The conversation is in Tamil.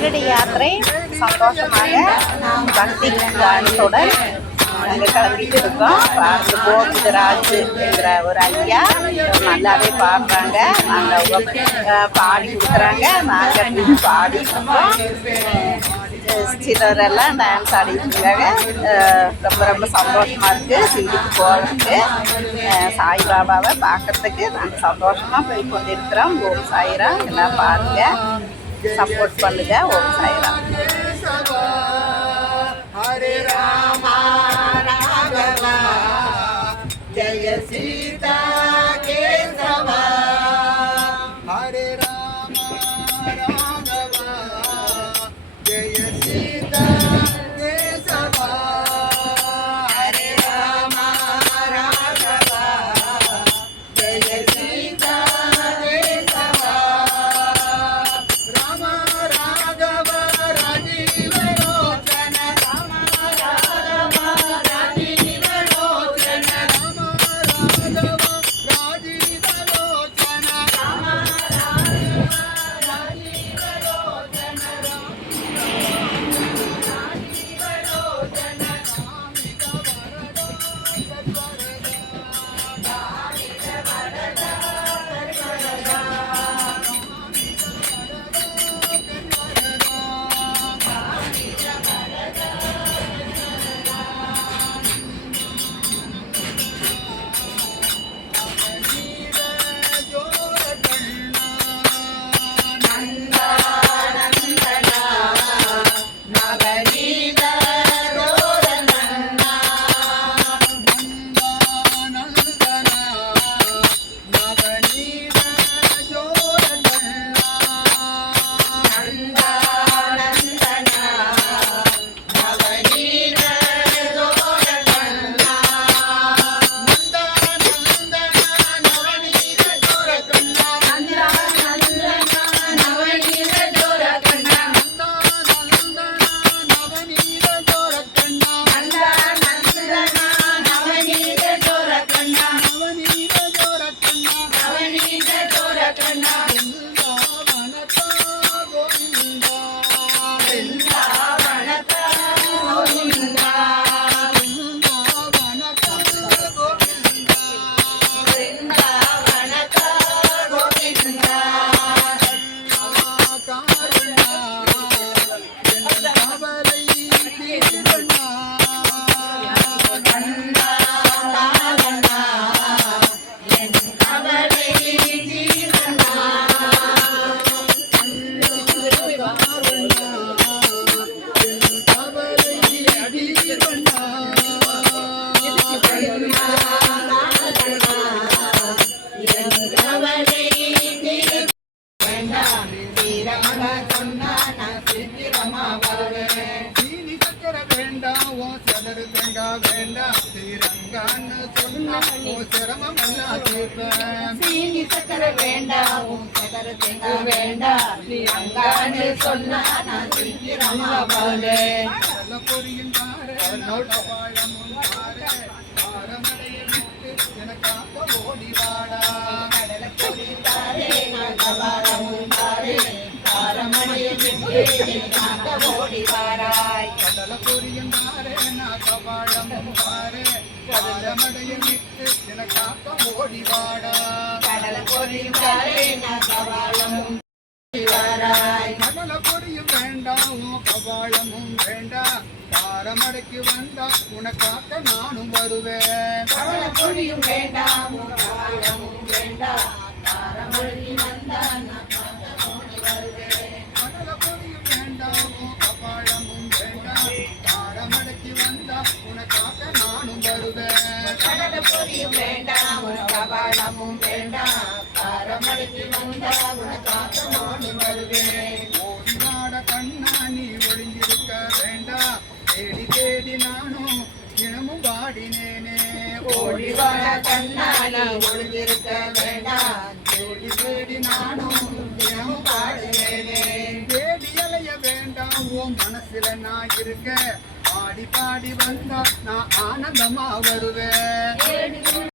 சீரடி யாத்திரை சந்தோஷமாக பக்தி காரணத்துடன் நாங்கள் கிளம்பிட்டு இருக்கோம். பாரதி கோவிந்தராஜ் என்கிற ஒரு ஐயா நல்லாவே பாடுறாங்க. நாங்கள் பாடி கொடுக்குறாங்க. நாங்கள் பாடிட்டு இருக்கோம். சிலரெல்லாம் டான்ஸ் ஆடிட்டு இருக்காங்க. ரொம்ப ரொம்ப சந்தோஷமாக இருக்குது. சில்லிக்கு போகிறதுக்கு சாய்பாபாவை பார்க்கறதுக்கு நாங்கள் சந்தோஷமாக போய் கொண்டிருக்கிறோம். ஓம் சாய்ராம். எல்லாம் பாருங்க, சப்போர்ட் பண்ணுங்க. ஓம் சாய்ராம். ஹரே ராமா ராகவா ஜெய சீதா கேசவா. ஹரே ராமா ராகவா ஜெய சீதா கேசவா. ஹரே ராமா ராகவா ஜெய சீதா கேசவா. ராம ராகவ ராஜீவ லோச்சன. ராம ராகவ ராஜீவ லோச்சன. ராம ராகவ ராஜீவ லோச்சன. ராம ராகவ ராஜீவ லோச்சன. ராஜீவ லோச்சன. காமித வரதா கர்வரதா. காமித வரதா சீனி சக்கர வேண்டாம் சக்கர தேங்க வேண்டாம். நீ அங்கான்னு சொன்னா நான் சீக்கிரமா போனேன். எனக்காக ஓடிவாடா. கடலை பொறித்தாரே நான் கபாலமும் தாரே. காரமணியை விட்டு எனக்காக ஓடிவாராய். கடலை பொரியும் தாரே நான் கபாலமும் தாரே. கடலமடைய விட்டு எனக்காக ஓடிவாடா. கடலை பொறித்தாரே நான் கபாலமும் வாராய். கடலை பொரியும் வேண்டாம் கபாலமும் வேண்டாம். காரமடைக்கு வந்தா உனக்காக நானும் வருவேன். கடலை பொறியும் வேண்டாம் கபாலமும் வேண்டாம். காரமழி வந்தா நான் வருவேன். கடலை பொரியும் வேண்டாம் கபாலமும் வேண்டாம். காரமடைக்கு வந்தா உனக்காக நானும் வருவேன். கடலை பொறியும் வேண்டாம் கபாலமும் வேண்டாம். காரமழைக்கு வந்தா உனக்காக நானும் வருவேன். ஓடிவாட கண்ணா நீ ஒளிஞ்சிருக்க வேண்டாம். தேடி தேடி நானும் தினமும் வாடினேனே. ஓடிவாட கண்ணாடி ஒளிஞ்சிருக்க வேண்டாம். தேடி தேடி நானும் தினமும் பாடுவேனே. தேடி அலைய வேண்டாம் உன் மனசுல நான் இருக்க. பாடி பாடி வந்தா நான் ஆனந்தமா வருவேன்.